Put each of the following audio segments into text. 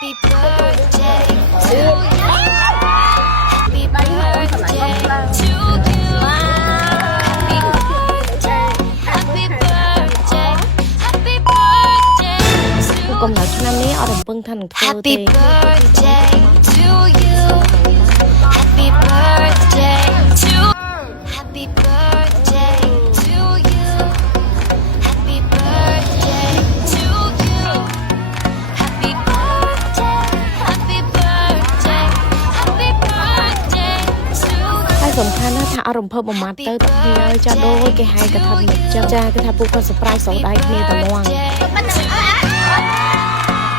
Happy birthday to you. Happy birthday to you. Happy birthday. Happy birthday. Happy birthday to you. កំណត់ឆ្នាំនេះអត់រំពឹងថានឹងធ្វើទេ Happy birthday to you. Happy birthday to Happy birthday to you. Happy birthday to you. Happy birthday. Happy birthday. Happy birthday to you. ហើយសំខាន់ណាស់ថាអត់រំភើបបំមាត់ទៅតែគ្នាចាដូចគេហៅកថាមិនចឹងចាគេថាពួកគាត់ surprise ស្រោដៃគ្នាតែហ្មង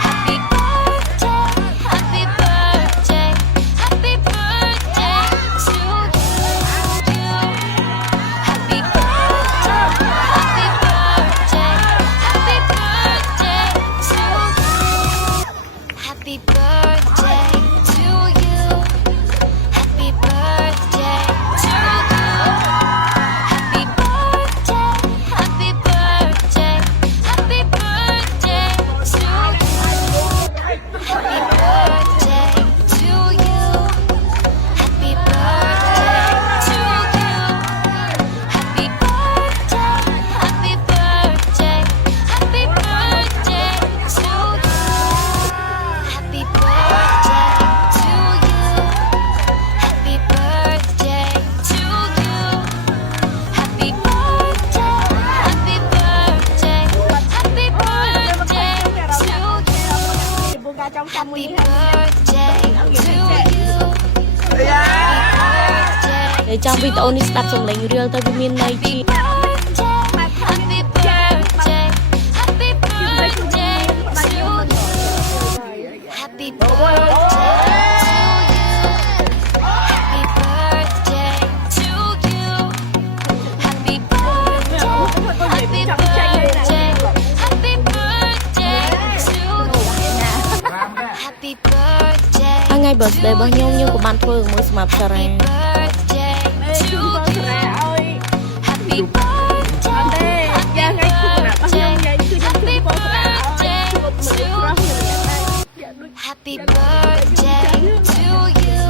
Happy birthday. Happy birthday. Happy birthday to you. Happy birthday. Happy birthday. Happy birthday to you. Happy birthday to you. Happy birthday to you. Happy birthday. Happy birthday. Happy birthday to you. Happy birthday to you. Happy birthday to you. Happy birthday. Happy birthday. Happy birthday to you. Happy birthday to you. Happy birthday to you. Happy birthday. Happy birthday. Happy birthday to you. Happy birthday to you. ហើយចង់វីដេអូនេះស្ដាប់សំឡេងរៀលទៅវាមានន័យជា Happy birthday. Happy birthday to you. Happy birthday to you. Happy birthday to you. Happy birthday. Happy birthday. Happy birthday to you. Happy birthday. ហើយថ្ងៃ birthday របស់ខ្ញុំក៏បានធ្វើមួយសម្រាប់សារ៉ា birthday to you. Happy birthday. Happy birthday. Happy birthday to you. Happy birthday to you.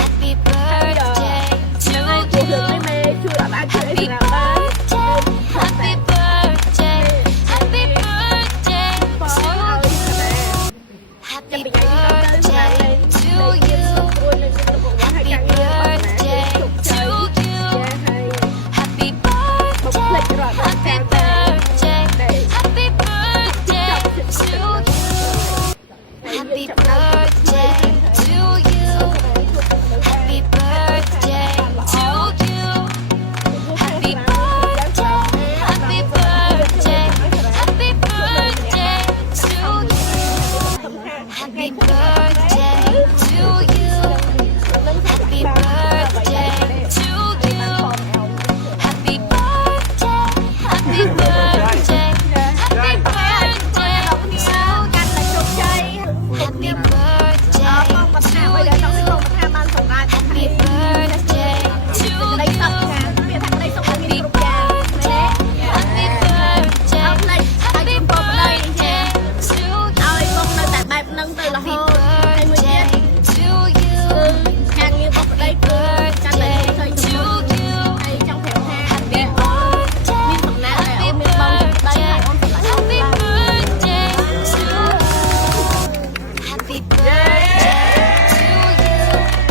Happy birthday to you. Happy birthday. Happy birthday. Happy birthday to you. Happy birthday to you. Happy birthday to you. Happy birthday. Happy birthday. Happy birthday to you. Happy birthday to you. Happy birthday to you. Happy birthday. Happy birthday. Happy birthday to you. Happy birthday to you. Happy birthday to you. Happy birthday. Happy birthday. Happy birthday to you. Happy birthday to you. Happy birthday to you. Happy birthday. Happy birthday. Happy birthday to you. Happy birthday to you. Happy birthday to you. Happy birthday. Happy birthday. Happy birthday to you. Happy birthday to you.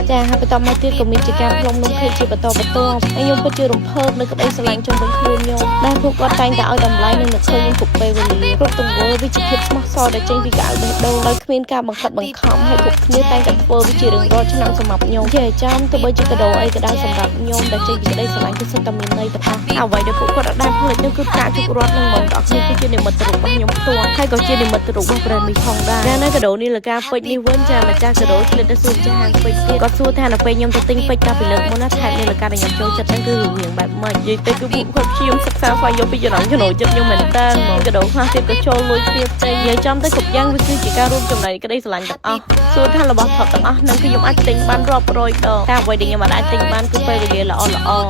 ចាហើយបន្តមកទៀតក៏មានជាការផ្លុំនំខេកជាបន្តបន្ទាប់ហើយខ្ញុំពិតជារំភើបនៅក្តីស្រឡាញ់ចំពោះខ្លួនខ្ញុំដែលពួកគាត់តែងតែឲ្យតម្លៃនិងនឹកឃើញខ្ញុំគ្រប់ពេលវេលាគ្រប់ទង្វើវាជាភាពស្មោះសរដែលចេញពីកៅបេះដូងដោយគ្មានការបង្ខិតបង្ខំហើយគ្រប់គ្នាតែងតែធ្វើវាជារៀងរាល់ឆ្នាំសម្រាប់ខ្ញុំជាចាំទោះបីជាកាដូអីក៏ដោយសម្រាប់ខ្ញុំដែលចេញពីក្តីស្រឡាញ់គឺសុទ្ធតែមានន័យទាំងអស់អ្វីដែលពួកគាត់អាចផ្លេចនោះគឺការជួបរត់នឹងបងប្អូនគឺជានិមិត្តរូបរបស់ខ្ញុំផ្ទាល់ហើយក៏ជានិមិត្តរូបរបស់ព្រះមីផងដែរនៅកាដូនេះលើការពេជ្រនេះវិញចាម្ចាស់កាដូឆ្លៀតទៅសួរម្ចាស់ហាងពេជ្រទៀតគាត់សួរថា តែពេលខ្ញុំទៅទិញពេជ្រកាលពីលើកមុនណាថែមនេះលើការដែលខ្ញុំចូលចិត្តហ្នឹងគឺរឿងបែបម៉េចនិយាយទៅគឺពួកគាត់ខ្ញុំសិក្សាស្វែងយល់ពីចំណង់ចំណូលចិត្តខ្ញុំមែនតើហ្មងកដោខ្លះទៀតក៏ចូលលុយគ្នាផ្សេងនិយាយចំទៅគ្រប់យ៉ាងវាគឺជាការរួមចំណែកក្តីស្រឡាញ់ទាំងអស់សួរថារបស់ថតទាំងអស់ហ្នឹងគឺខ្ញុំអាចទិញបានរាប់រយដងតែអ្វីដែលខ្ញុំអាចទិញបានគឺពេលវេលាល្អ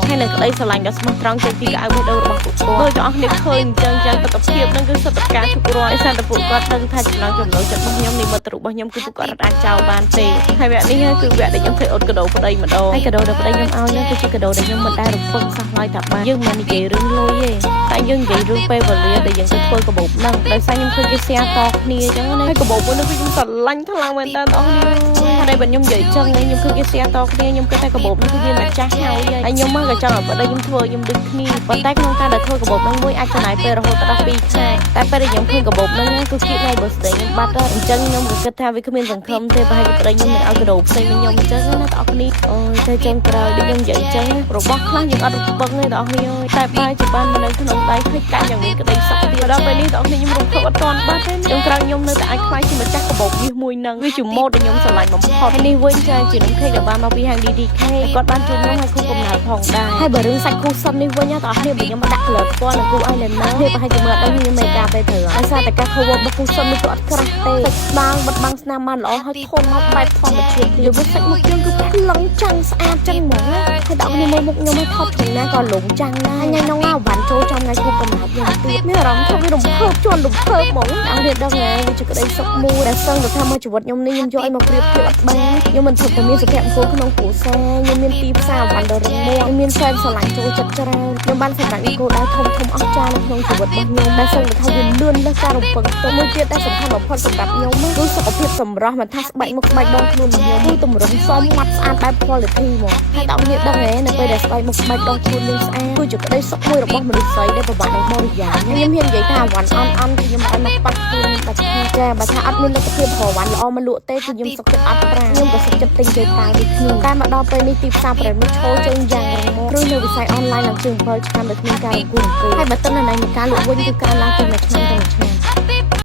ហើយនឹងក្តីស្រឡាញ់ដ៏ស្មោះត្រង់ចេញពីការអើបេះដូងរបស់ពួកគាត់ដោយទាំងអស់គ្នាឃើញអញ្ចឹងទស្សនភាពហ្នឹងគឺសិទ្ធិការជប់រាល់ឯសារតែពួកគាត់ដឹងថាចំណង់ចំណូលចិត្តរបស់ខ្ញុំនិមិត្តរូបរបស់ខ្ញុំគឺពួកគាត់អាចចោលបានទេហើយវគ្គនេះគឺវគ្គដែលខ្ញុំធ្វើអត់កដោប្តីម្ដងហើយកដោដែលប្តីខ្ញុំឲ្យហ្នឹងគឺជាកដោដែលខ្ញុំមិនដែលរំពឹងសោះឡើយថាបានយើងមិននិយាយរឿងលុយទេតែយើងនិយាយរឿងពេលវេលាដែលយើងទៅធ្វើកាបូបហ្នឹងដោយសារខ្ញុំឃើញគេ share តគ្នាអញ្ចឹងណាហើយកាបូបមួយនោះគឺខ្ញុំស្រឡាញ់ខ្លាំងមែនតើបងប្អូនហើយបើខ្ញុំនិយាយអញ្ចឹងខ្ញុំឃើញគេ share តគ្នាខ្ញុំគិតថាកាបូបនេះគឺមានម្ចាស់ហើយខ្ញុំមកក៏ចង់ឲ្យប្តីខ្ញុំធ្វើខ្ញុំដូចគ្នាប៉ុន្តែក្នុងការដែលធ្វើកាបូបហ្នឹងមួយអាចចំណាយពេលរហូតដល់2ខែតែពេលដែលខ្ញុំឃើញកាបូបហ្នឹងគឺគៀបថ្ងៃ birthday ខ្ញុំបាត់ហើយអញ្ចឹងខ្ញុំក៏គិតថាវាគ្មានសង្ឃឹមទេប្រហែលជាប្តីខ្ញុំនឹងឲ្យកាដូផ្សេងវិញខ្ញុំអញ្ចឹងណាបងប្អូនអូយតែចុងក្រោយដូចខ្ញុំនិយាយអញ្ចឹងរបស់ខ្លះយើងអត់រំពឹងទេបងប្អូនតែបែរជាបានមកនៅក្នុងដៃឃើញកាច់យ៉ាងមានក្តីសុខទៀតដល់ពេលនេះបងប្អូនខ្ញុំរំភើបអត់ទាន់បាត់ទេចុងក្រោយខ្ញុំនៅតែអាចខ្លាចជាម្ចាស់កាបូបនេះមួយនឹងវាជាម៉ូដដែលខ្ញុំស្រឡាញ់បំផុតហើយនេះវិញចាជានំខេកដែលបានមកពីហាង DDK គាត់បានជួយខ្ញុំឲ្យគូកំណើតផងដែរហើយបើរឿងសាច់គូសុននេះវិញបងប្អូនខ្ញុំមកដាក់ color ពណ៌និងគូ eyeliner នេះប្រហែលជាមើលដល់ខ្ញុំ make up ទេត្រូវហើយសារតែការ cover របស់គូសុននេះគឺអត់ក្រាស់ទេសាច់ស្ដាងបិទបាំងស្នាមបានល្អហើយធន់មកបែបធម្មជាតិទៀតវាសាច់មុខយើងគឺប្លង់ចាំងស្អាតចឹងហ្មងហើយបងប្អូនមើលមុខខ្ញុំឲ្យថតឆ្ងាយណាក៏លងចាំងដែរញ៉ៃនងអាវ៉ាន់ចូលចំថ្ងៃគូកំណើតខ្ញុំទៀតមានអារម្មណ៍ថាវារំភើបជន់រំភើបហ្មងបងប្អូនដឹងហើយវាជាក្តីសុខមួយដែលសឹងទៅថាមកជីវិតខ្ញុំនេះខ្ញុំយកឲ្យមកប្រៀបធៀបអត់បានខ្ញុំមិនធំតែមានសុភមង្គលក្នុងគ្រួសារខ្ញុំមានទីផ្សារអវ៉ាន់ដ៏រឹងមាំខ្ញុំមានផ្សែងស្រឡាញ់ចូលចិត្តច្រើនខ្ញុំបានសម្រេចគោលដៅធំអស្ចារ្យនៅក្នុងជីវិតរបស់ខ្ញុំដែលសឹងទៅថាវាលឿនលើសការរំពឹងទុកមួយទៀតដែលសំខាន់បំផុតសម្រាប់ខ្ញុំគឺសុខភាពសម្រស់មិនថាស្បែកមុខស្បែកដងខ្លួនរបស់ខ្ញុំគឺទម្រង់សមមាត់ស្អាតបែប quality ហ្មងហើយបងប្អូនដឹងហើយនៅពេលដែលស្បែកមុខស្បែកដងខ្លួនយើងស្អាតគឺជាក្តីសុខមួយរបស់មនុស្សស្រីដែលពិបាកនឹងបរិយាយខ្ញុំហ៊ាននិយាយថាវ៉ាន់អន់គឺខ្ញុំឲ្យមកប៉ះខ្លួនដាច់ខាតចាបើថាអត់មានលទ្ធភាពរកវ៉ាន់ល្អមកលក់ទេគឺខ្ញុំសុខចិត្តអត់ប្រាខ្ញុំក៏សុខចិត្តទិញគេតាំងដូចគ្នាតែមកដល់ពេលនេះទីផ្សារប្រេមឈរជើងយ៉ាងរឹងមាំឬនៅវិស័យអនឡាញនឹងជើង7ឆ្នាំដូចគ្នាការរង្គោះហើយបើទិន្នន័យនៃការលក់វិញគឺកើនឡើងទៅមួយឆ្នាំ